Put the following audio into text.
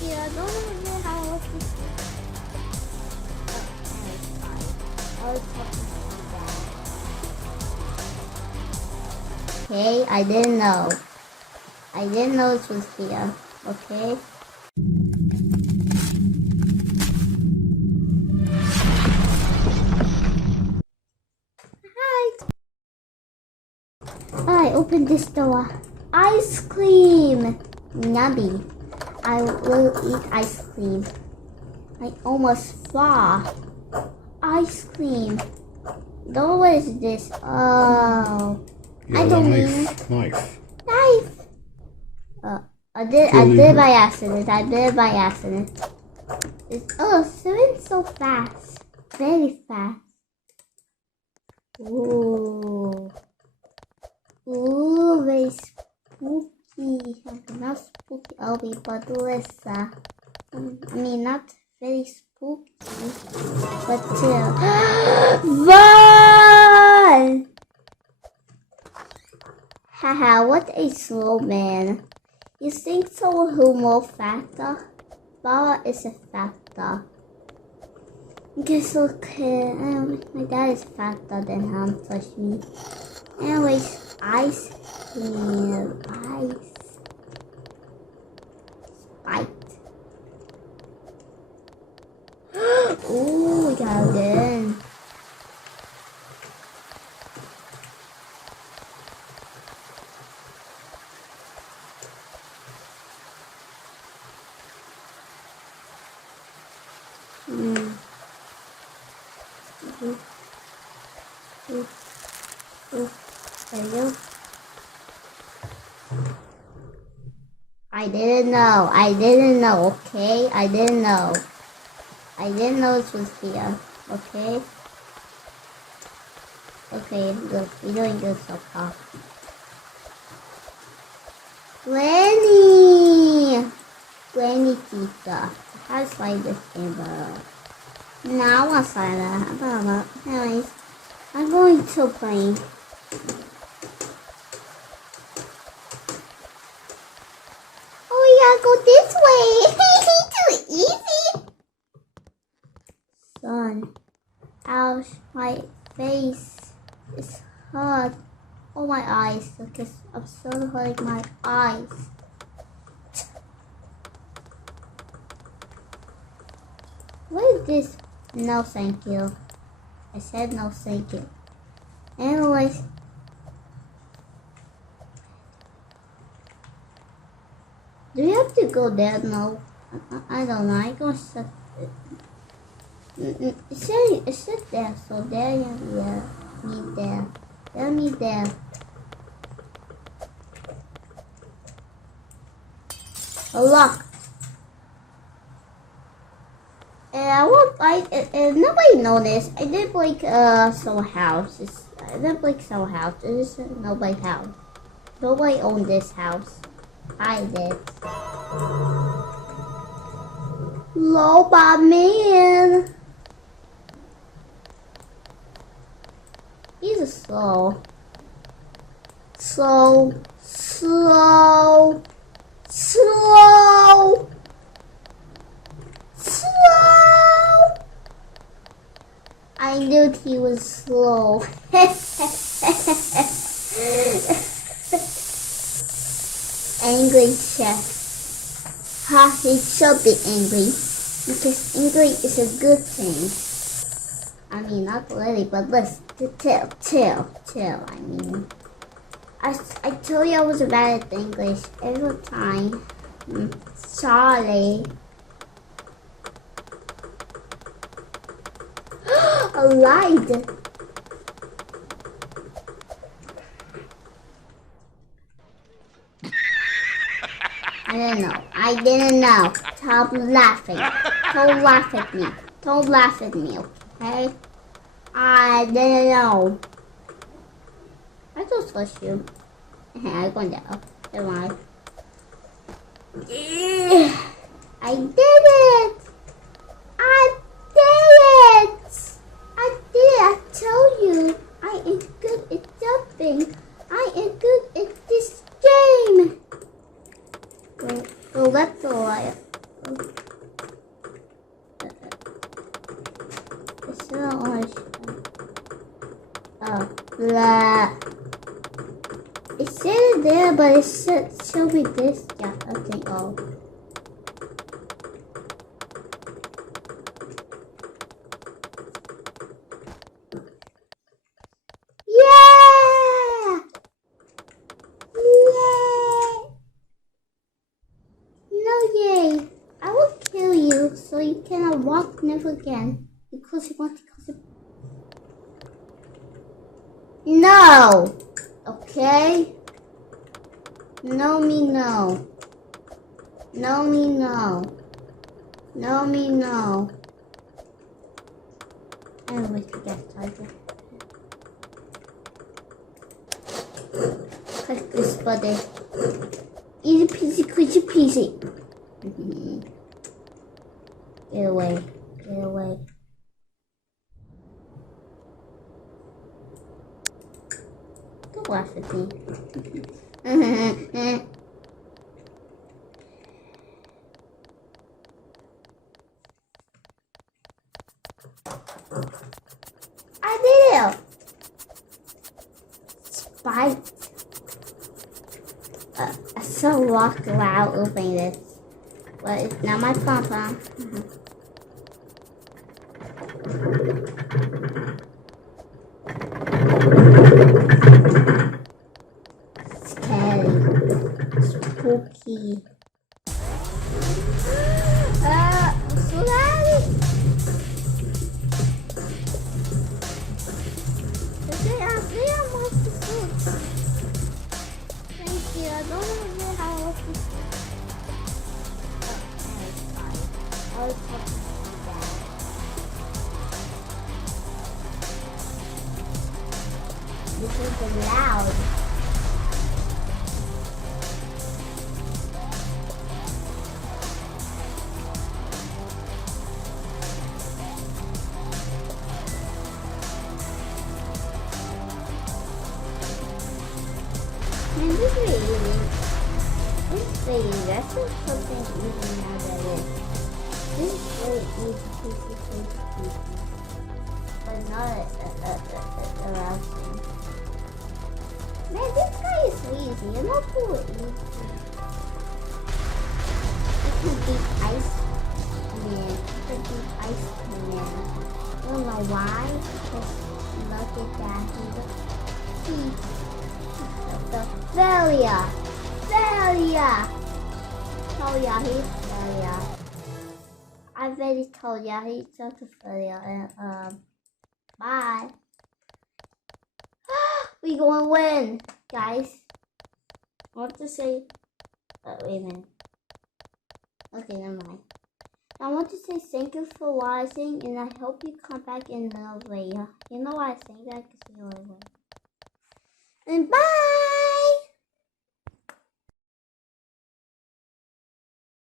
Yeah, I don't know how else to say. I was talking to you. Okay, I didn't know. I didn't know it was here. Okay. Hi. I opened this door. Ice cream. Yummy. I will eat ice cream. I almost saw ice cream. Don't what is this? Oh, Yeah, I don't knife. mean Knife. knife. I did it by accident. I did it by accident. It's so fast. Very fast. Ooh. Ooh, very spooky. Not spooky, Obi, but Lissa. I mean, not very spooky, but still. Run! Haha, what a slow man. You think so who more faster? Baba is a factor. Guess okay, my dad is faster than him, trust me. Anyways, ice cream, ice, spite. Ooh, we got it in. There you go. I didn't know, okay? I didn't know it was here, okay? Okay, good. We're doing good so far. Granny pizza. How to slide this game, but no, I want to slide that. But anyways, I'm going to play. Oh, we gotta go this way. Too easy. Son, ouch, my face is hurt. Oh, my eyes. Because I'm so hurting my eyes. What is this? No, thank you. I said no, thank you. Anyways. Do you have to go there? No. I don't know. I go sit. It said there, so there, yeah. Me there. There, me there. A lock. Nobody noticed. I did break some houses. I did break some houses. This is nobody's house. Nobody owned this house. I did. Robot man. He's a slow. I knew he was slow. Angry chef. Ha, he should be angry. Because angry is a good thing. I mean, not really, but listen. Chill. I mean, I told you I was bad at English every time. Sorry. I lied. I didn't know. Stop laughing. Don't laugh at me. Don't laugh at me, okay? I didn't know. I just trust you. I'm going down. Never mind. I did it! I told you. I am good at jumping. I am good at this game. Go left or right? It's still orange. Oh, blah. It said it there, but it should be this. Yeah, okay. Oh. Yeah! Yay! No, yay! I will kill you so you cannot walk never again because you want to cause it. No! Okay? No me no. No me no. No me no. Anyways, forget target. Click this button. Easy peasy, squishy peasy. Get away. Get away. Go watch with me. I did it! Spite. I so walk while opening this. But it's not my pom-pom. Scary. Spooky. Slide. Thank you. I don't know how to work this. I was talking to Dad. This is loud. Man, this is really easy. This is really easy. That's just something easy now that is. This is really easy. But not arousing. Man, this guy is easy. You're not too easy. You can beat Iceman. You can beat Iceman. I don't know why. Because look at that. The failure. Oh yeah, he's failure. I already told ya he's just a failure. And bye. We gonna win, guys. I want to say. Wait a minute. Okay, never mind. I want to say thank you for watching, and I hope you come back in another video. You know why I say that? Because you always win. And bye!